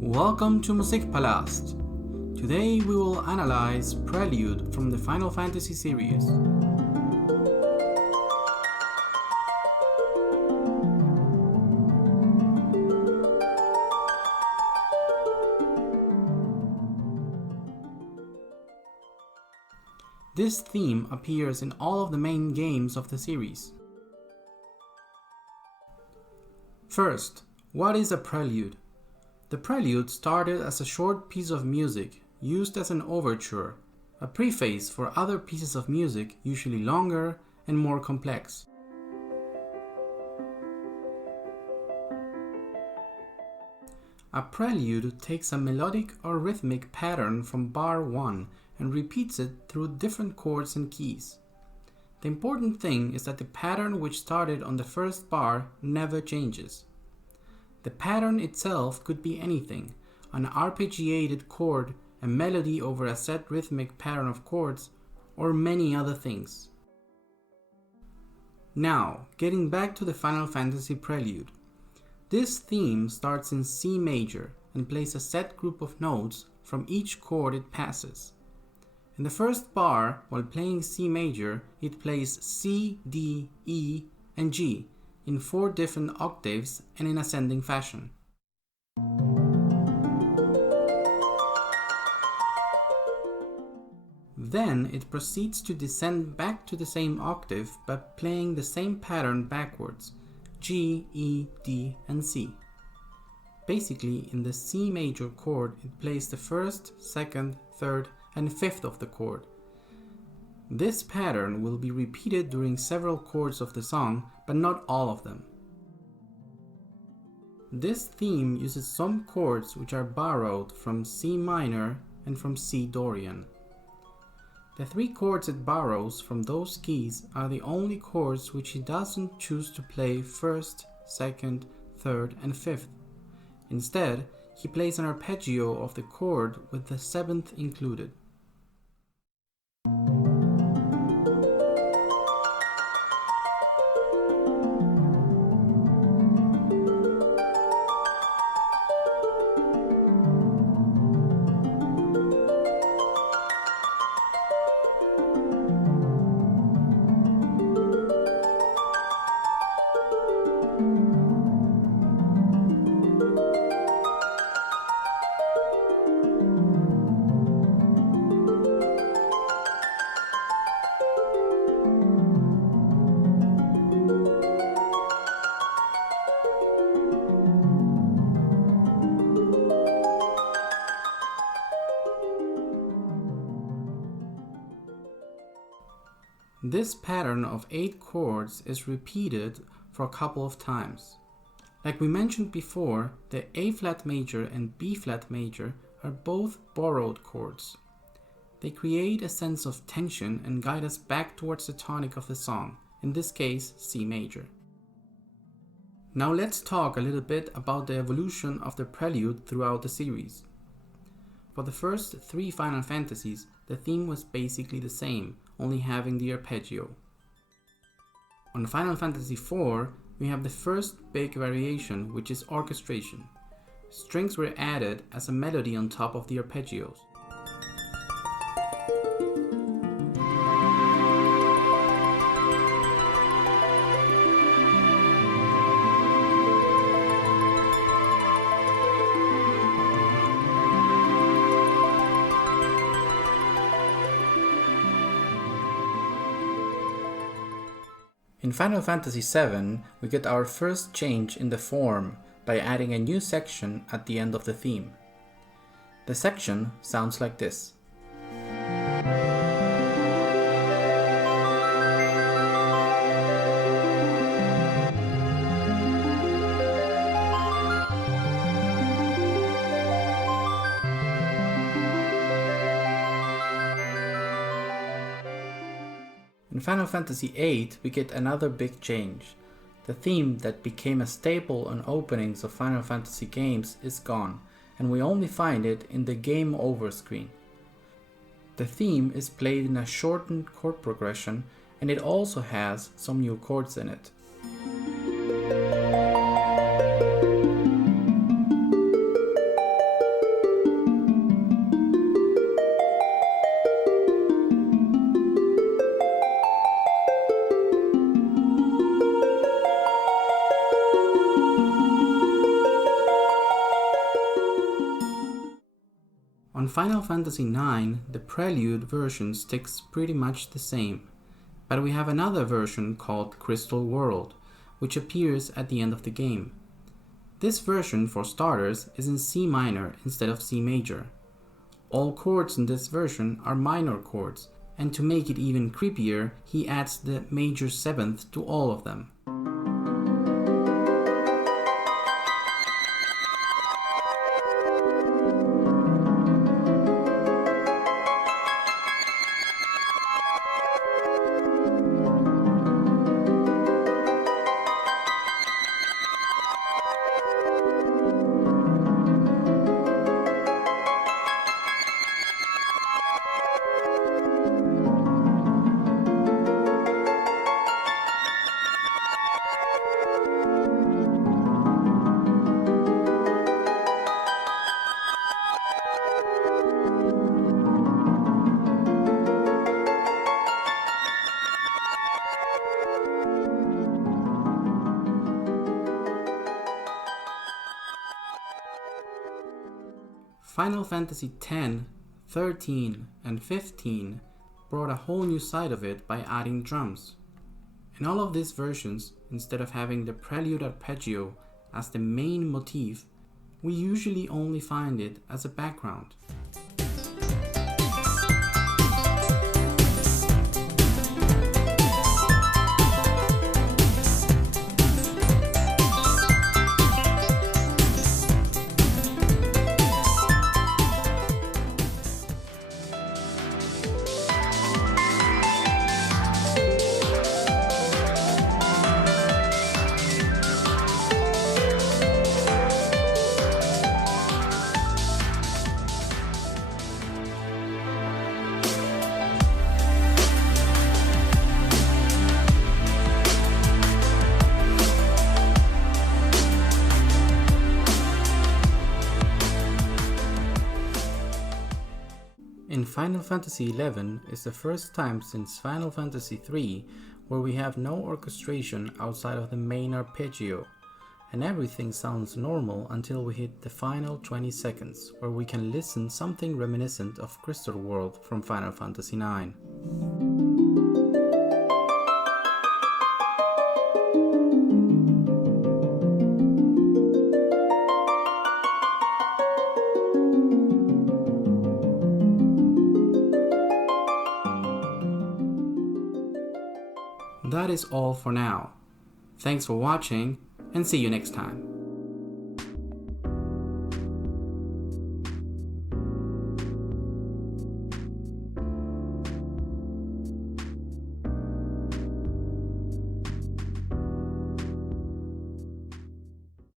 Welcome to Musikpalast. Today we will analyze Prelude from the Final Fantasy series. This theme appears in all of the main games of the series. First, what is a prelude? The prelude started as a short piece of music used as an overture, a preface for other pieces of music, usually longer and more complex. A prelude takes a melodic or rhythmic pattern from bar 1 and repeats it through different chords and keys. The important thing is that the pattern which started on the first bar never changes. The pattern itself could be anything: an arpeggiated chord, a melody over a set rhythmic pattern of chords, or many other things. Now, getting back to the Final Fantasy Prelude. This theme starts in C major and plays a set group of notes from each chord it passes. In the first bar, while playing C major, it plays C, D, E, and G in 4 different octaves and in ascending fashion. Then it proceeds to descend back to the same octave by playing the same pattern backwards: G, E, D, and C. Basically, in the C major chord, it plays the first, second, third, and fifth of the chord. This pattern will be repeated during several chords of the song, but not all of them. This theme uses some chords which are borrowed from C minor and from C Dorian. The 3 chords it borrows from those keys are the only chords which he doesn't choose to play first, second, third, and fifth. Instead, he plays an arpeggio of the chord with the 7th included. This pattern of 8 chords is repeated for a couple of times. Like we mentioned before, the A flat major and B flat major are both borrowed chords. They create a sense of tension and guide us back towards the tonic of the song, in this case C major. Now let's talk a little bit about the evolution of the prelude throughout the series. For the first 3 Final Fantasies, the theme was basically the same, only having the arpeggio. On Final Fantasy IV, we have the first big variation, which is orchestration. Strings were added as a melody on top of the arpeggios. In Final Fantasy VII, we get our first change in the form by adding a new section at the end of the theme. The section sounds like this. In Final Fantasy VIII, we get another big change. The theme that became a staple on openings of Final Fantasy games is gone, and we only find it in the Game Over screen. The theme is played in a shortened chord progression, and it also has some new chords in it. On Final Fantasy IX, the Prelude version sticks pretty much the same, but we have another version called Crystal World, which appears at the end of the game. This version, for starters, is in C minor instead of C major. All chords in this version are minor chords, and to make it even creepier, he adds the major seventh to all of them. Final Fantasy X, 13, and 15 brought a whole new side of it by adding drums. In all of these versions, instead of having the prelude arpeggio as the main motif, we usually only find it as a background. In Final Fantasy XI is the first time since Final Fantasy III where we have no orchestration outside of the main arpeggio, and everything sounds normal until we hit the final 20 seconds, where we can listen something reminiscent of Crystal World from Final Fantasy IX. That is all for now. Thanks for watching, and see you next time.